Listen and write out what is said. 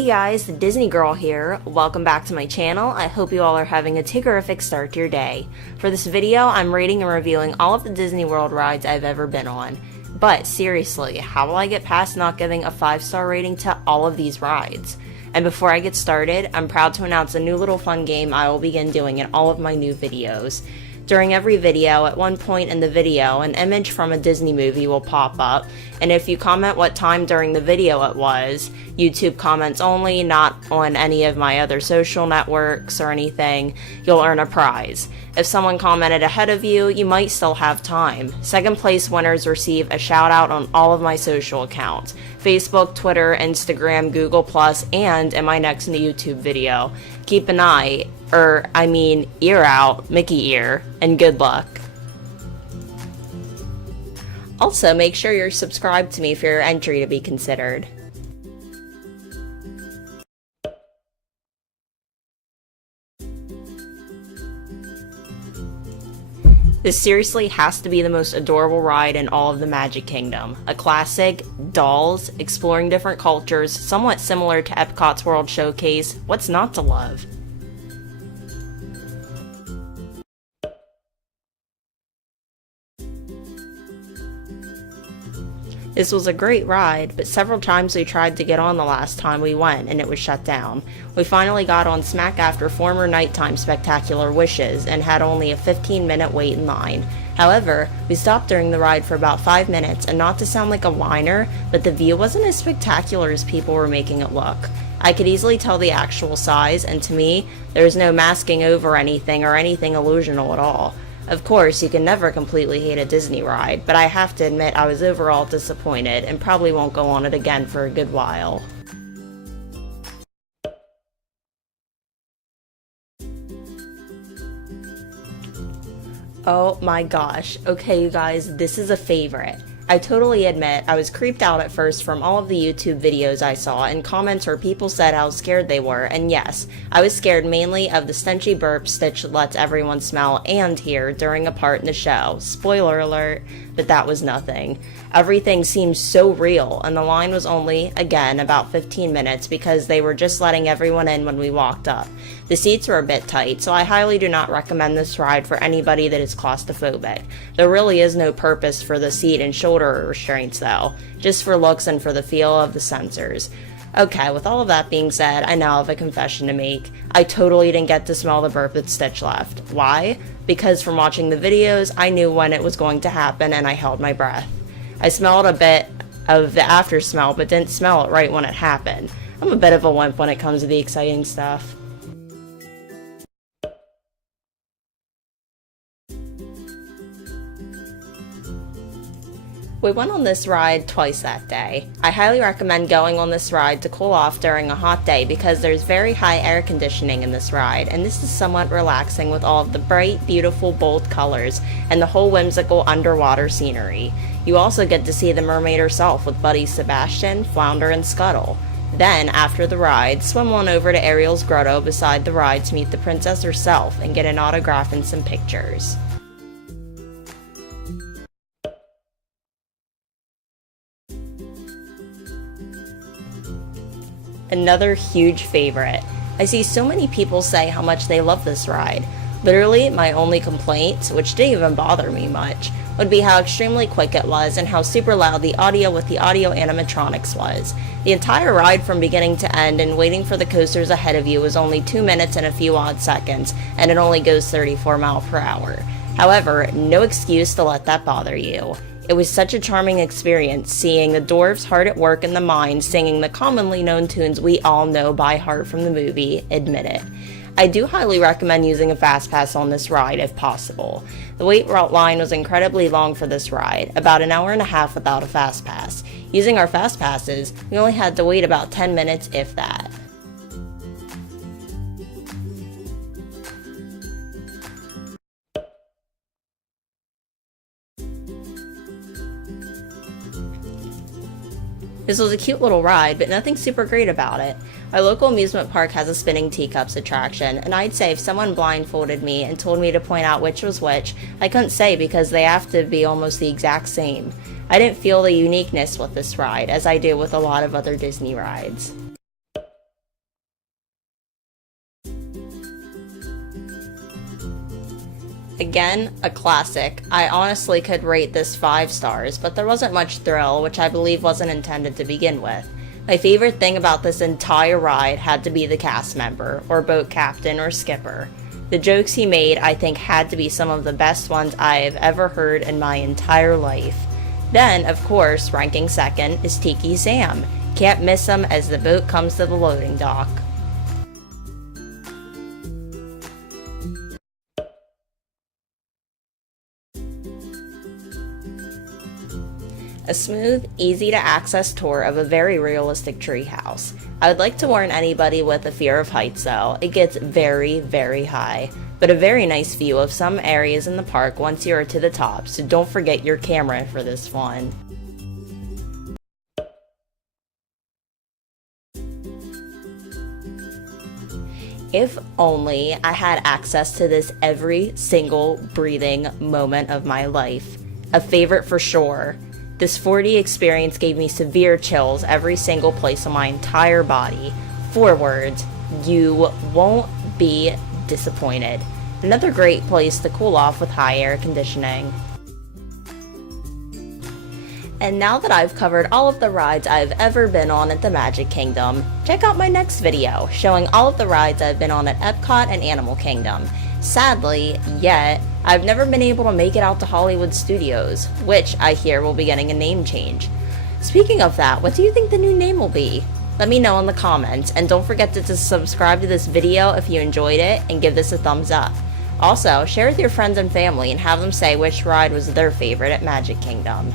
Hey guys, the Disney Girl here. Welcome back to my channel. I hope you all are having a terrific start to your day. For this video, I'm rating and reviewing all of the Disney World rides I've ever been on. But seriously, how will I get past not giving a 5-star rating to all of these rides? And before I get started, I'm proud to announce a new little fun game I will begin doing in all of my new videos. During every video, at one point in the video, an image from a Disney movie will pop up, and if you comment what time during the video it was, YouTube comments only, not on any of my other social networks or anything, you'll earn a prize. If someone commented ahead of you, you might still have time. Second place winners receive a shout out on all of my social accounts: Facebook, Twitter, Instagram, Google+, and in my next YouTube video. Keep an ear out, Mickey ear, and good luck. Also, make sure you're subscribed to me for your entry to be considered. This seriously has to be the most adorable ride in all of the Magic Kingdom. A classic, dolls, exploring different cultures, somewhat similar to Epcot's World Showcase. What's not to love? This was a great ride, but several times we tried to get on the last time we went and it was shut down. We finally got on smack after former nighttime Spectacular Wishes and had only a 15-minute wait in line. However, we stopped during the ride for about 5 minutes, and not to sound like a whiner, but the view wasn't as spectacular as people were making it look. I could easily tell the actual size, and to me, there was no masking over anything or anything illusional at all. Of course, you can never completely hate a Disney ride, but I have to admit I was overall disappointed and probably won't go on it again for a good while. Oh my gosh, okay you guys, this is a favorite. I totally admit I was creeped out at first from all of the YouTube videos I saw and comments where people said how scared they were, and yes, I was scared mainly of the stenchy burp Stitch lets everyone smell and hear during a part in the show. Spoiler alert, but that was nothing. Everything seemed so real, and the line was only, again, about 15 minutes because they were just letting everyone in when we walked up. The seats were a bit tight, so I highly do not recommend this ride for anybody that is claustrophobic. There really is no purpose for the seat and shoulder restraints though, just for looks and for the feel of the sensors. Okay, with all of that being said, I now have a confession to make. I totally didn't get to smell the burp that Stitch left. Why? Because from watching the videos, I knew when it was going to happen and I held my breath. I smelled a bit of the after smell, but didn't smell it right when it happened. I'm a bit of a wimp when it comes to the exciting stuff. We went on this ride twice that day. I highly recommend going on this ride to cool off during a hot day because there's very high air conditioning in this ride, and this is somewhat relaxing with all of the bright, beautiful, bold colors and the whole whimsical underwater scenery. You also get to see the mermaid herself with buddies Sebastian, Flounder, and Scuttle. Then, after the ride, swim on over to Ariel's grotto beside the ride to meet the princess herself and get an autograph and some pictures. Another huge favorite. I see so many people say how much they love this ride. Literally, my only complaint, which didn't even bother me much, would be how extremely quick it was and how super loud the audio with the audio animatronics was. The entire ride from beginning to end and waiting for the coasters ahead of you was only 2 minutes and a few odd seconds, and it only goes 34 miles per hour. However, no excuse to let that bother you. It was such a charming experience seeing the dwarves hard at work in the mine singing the commonly known tunes we all know by heart from the movie, admit it. I do highly recommend using a fast pass on this ride if possible. The wait line was incredibly long for this ride, about an hour and a half without a fast pass. Using our fast passes, we only had to wait about 10 minutes if that. This was a cute little ride, but nothing super great about it. Our local amusement park has a spinning teacups attraction, and I'd say if someone blindfolded me and told me to point out which was which, I couldn't say because they have to be almost the exact same. I didn't feel the uniqueness with this ride, as I do with a lot of other Disney rides. Again, a classic. I honestly could rate this 5 stars, but there wasn't much thrill, which I believe wasn't intended to begin with. My favorite thing about this entire ride had to be the cast member, or boat captain, or skipper. The jokes he made, I think, had to be some of the best ones I have ever heard in my entire life. Then, of course, ranking second is Tiki Sam. Can't miss him as the boat comes to the loading dock. A smooth, easy to access tour of a very realistic treehouse. I would like to warn anybody with a fear of heights though, it gets very, very high. But a very nice view of some areas in the park once you are to the top, so don't forget your camera for this one. If only I had access to this every single breathing moment of my life. A favorite for sure. This 4D experience gave me severe chills every single place on my entire body. 4 words, you won't be disappointed. Another great place to cool off with high air conditioning. And now that I've covered all of the rides I've ever been on at the Magic Kingdom, check out my next video showing all of the rides I've been on at Epcot and Animal Kingdom. Sadly, yet, I've never been able to make it out to Hollywood Studios, which I hear will be getting a name change. Speaking of that, what do you think the new name will be? Let me know in the comments, and don't forget to subscribe to this video if you enjoyed it, and give this a thumbs up. Also, share with your friends and family and have them say which ride was their favorite at Magic Kingdom.